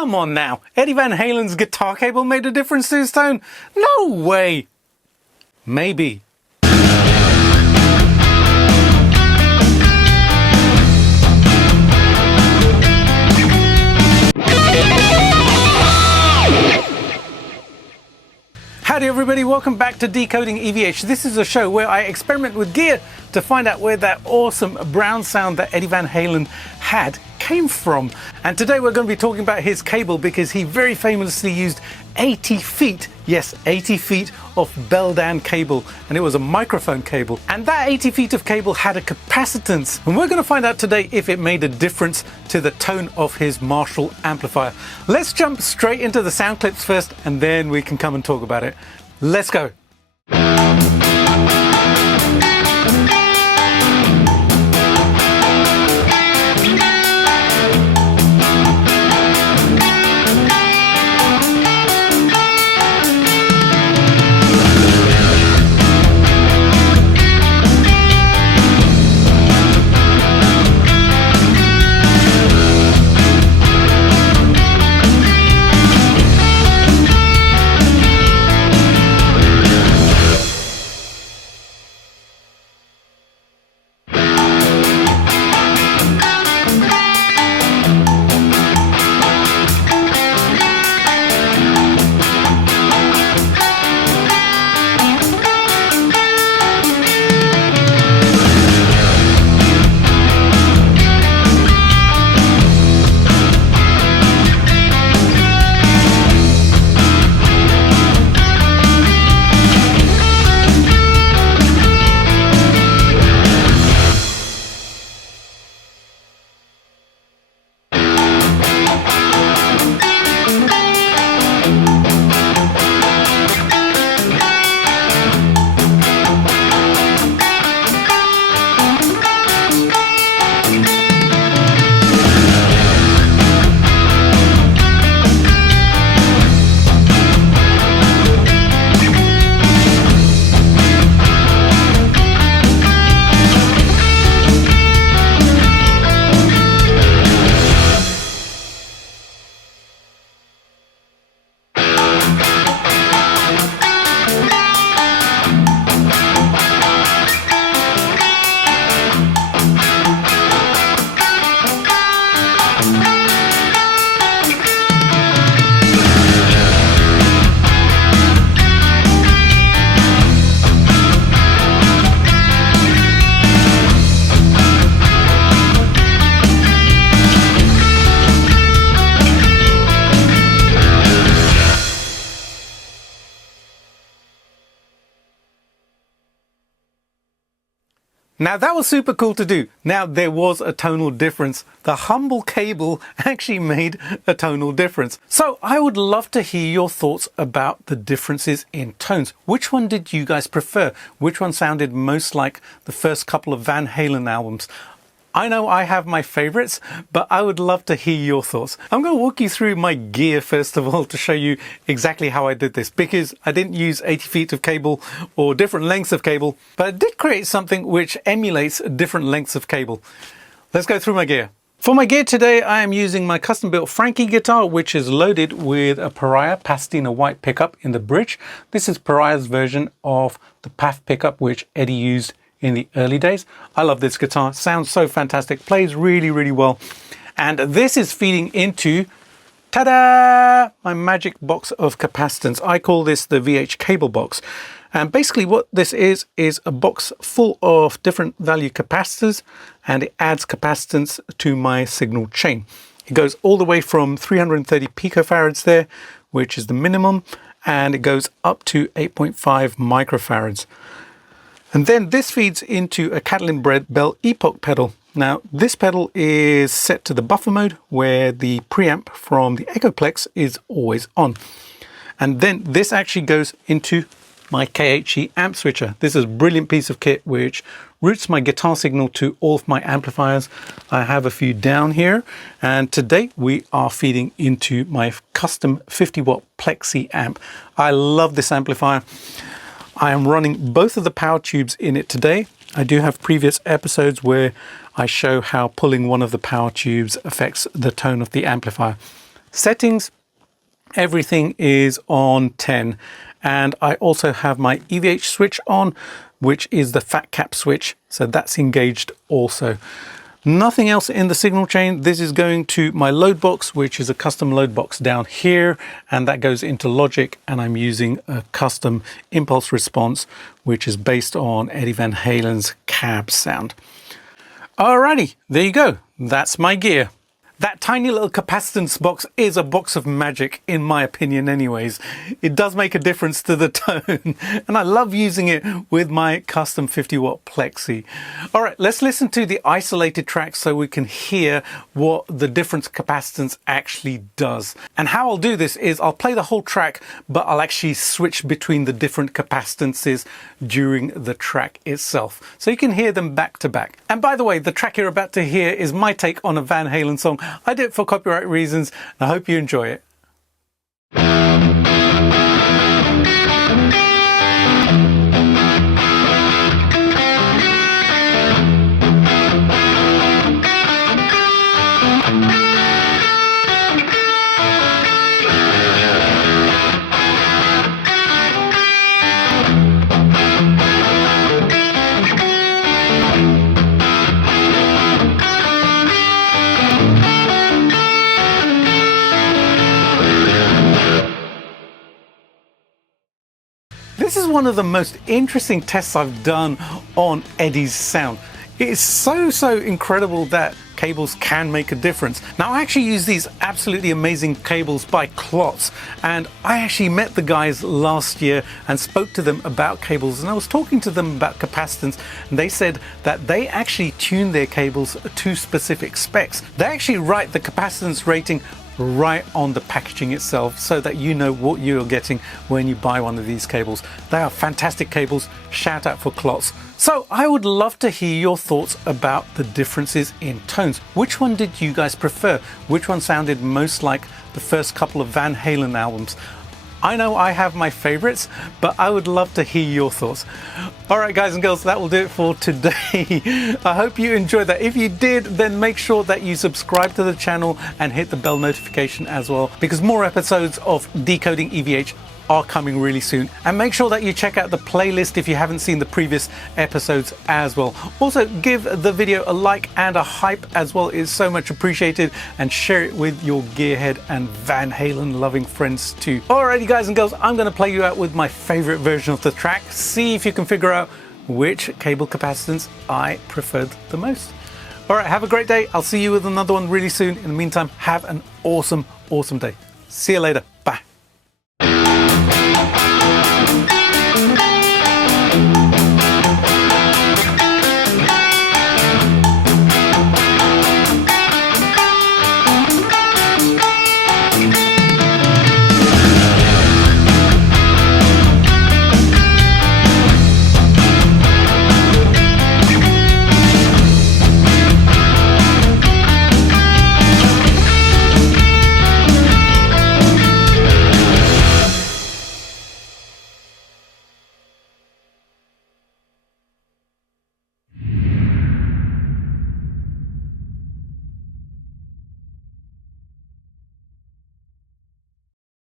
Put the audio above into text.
Come on now, Eddie Van Halen's guitar cable made a difference to his tone? No way! Maybe. Howdy everybody, welcome back to Decoding EVH. This is a show where I experiment with gear to find out where that awesome brown sound that Eddie Van Halen had came from. And today we're going to be talking about his cable because he very famously used 80 feet, yes, 80 feet of Belden cable, and it was a microphone cable. And that 80 feet of cable had a capacitance. And we're going to find out today if it made a difference to the tone of his Marshall amplifier. Let's jump straight into the sound clips first, and then we can come and talk about it. Let's go. Now that was super cool to do. Now there was a tonal difference. The humble cable actually made a tonal difference. So I would love to hear your thoughts about the differences in tones. Which one did you guys prefer? Which one sounded most like the first couple of Van Halen albums? I know I have my favorites, but I would love to hear your thoughts. I'm going to walk you through my gear first of all to show you exactly how I did this, because I didn't use 80 feet of cable or different lengths of cable, but I did create something which emulates different lengths of cable. Let's go through my gear. For my gear today, I am using my custom built Frankie guitar, which is loaded with a Pariah Pasadena white pickup in the bridge. This is Pariah's version of the PAF pickup, which Eddie used in the early days. I love this guitar, sounds so fantastic, plays really, really well. And this is feeding into, ta-da, my magic box of capacitance. I call this the VH cable box. And basically what this is a box full of different value capacitors, and it adds capacitance to my signal chain. It goes all the way from 330 picofarads there, which is the minimum, and it goes up to 8.5 microfarads. And then this feeds into a Catalin bred Bell Epoch pedal. Now this pedal is set to the buffer mode where the preamp from the Echoplex is always on. And then this actually goes into my KHE amp switcher. This is a brilliant piece of kit which routes my guitar signal to all of my amplifiers. I have a few down here, and today we are feeding into my custom 50 watt Plexi amp. I love this amplifier. I am running both of the power tubes in it today. I do have previous episodes where I show how pulling one of the power tubes affects the tone of the amplifier. Settings, everything is on 10. And I also have my EVH switch on, which is the fat cap switch. So that's engaged also. Nothing else in the signal chain. This is going to my load box, which is a custom load box down here, and that goes into Logic, and I'm using a custom impulse response, which is based on Eddie Van Halen's cab sound. Alrighty, there you go. That's my gear. That tiny little capacitance box is a box of magic, in my opinion anyways. It does make a difference to the tone, and I love using it with my custom 50-watt plexi. All right, let's listen to the isolated track so we can hear what the difference capacitance actually does. And how I'll do this is I'll play the whole track, but I'll actually switch between the different capacitances during the track itself, so you can hear them back to back. And by the way, the track you're about to hear is my take on a Van Halen song. I did it for copyright reasons, and I hope you enjoy it. This is one of the most interesting tests I've done on Eddie's sound. It is so incredible that cables can make a difference. Now, I actually use these absolutely amazing cables by Klotz, and I actually met the guys last year and spoke to them about cables, and I was talking to them about capacitance, and they said that they actually tune their cables to specific specs. They actually write the capacitance rating right on the packaging itself so that you know what you're getting when you buy one of these cables. They are fantastic cables. Shout out for Klotz. So I would love to hear your thoughts about the differences in tones. Which one did you guys prefer? Which one sounded most like the first couple of Van Halen albums? I know I have my favorites, but I would love to hear your thoughts. All right, guys and girls, that will do it for today. I hope you enjoyed that. If you did, then make sure that you subscribe to the channel and hit the bell notification as well, because more episodes of Decoding EVH are coming really soon. And make sure that you check out the playlist if you haven't seen the previous episodes as well. Also, give the video a like and a hype as well. It's so much appreciated, and share it with your gearhead and Van Halen loving friends too. Alrighty, guys and girls, I'm going to play you out with my favorite version of the track. See if you can figure out which cable capacitance I preferred the most. Alright, have a great day. I'll see you with another one really soon. In the meantime, have an awesome day. See you later. Bye.